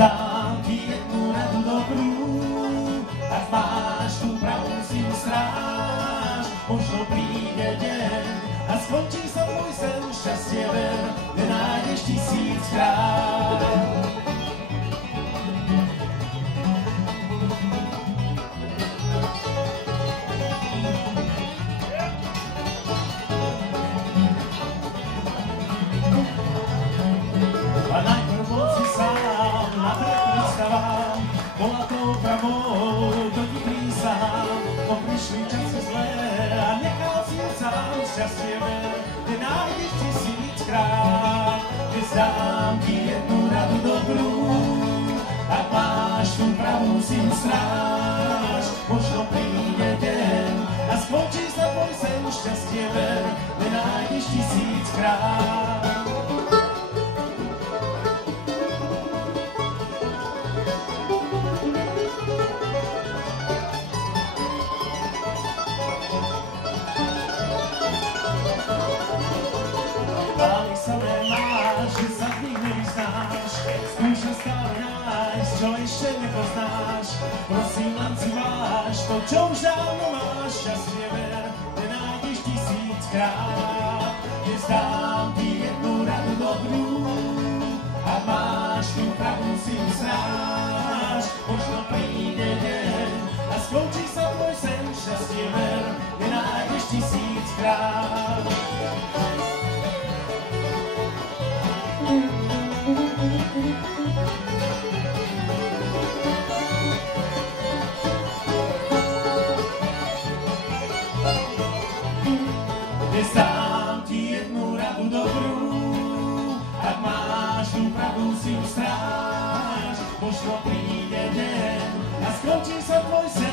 Dám ti jednu radu dobrú, ak máš tú pravú si stráž. Možno príde deň a skončí sa tvoj sen, šťastie ver, nenájdeš 1000-krát. A najprv bol si sám, napred pristávam, bola tou pravou, to ti prísahám. To prišli časy zlé a nechal si ju sám, šťastie ver, nenájdeš 1000-krát. Dnes dám ti jednu radu dobrú, ak máš tú pravú si stráž. Možno príde deň a skončí sa tvoj sen, šťastie ver, nenájdeš 1000-krát. Báli samé máš, že sa v nich nevyznáš, skúša stále nájsť, čo ešte nepoznáš. Prosím, len si váš to, čo už dávno máš, šťastie ver, nenájdeš 1000-krát. Dnes dám ti jednu radu dobrú, ak máš tú pravú si stráž. Možno príde deň a skončí sa tvoj sen, šťastie ver, nenájdeš 1000-krát. Dnes dám ti jednu radu dobrú, ak máš tú pravú si stráž. Možno príde deň a skončí sa tvoj sen,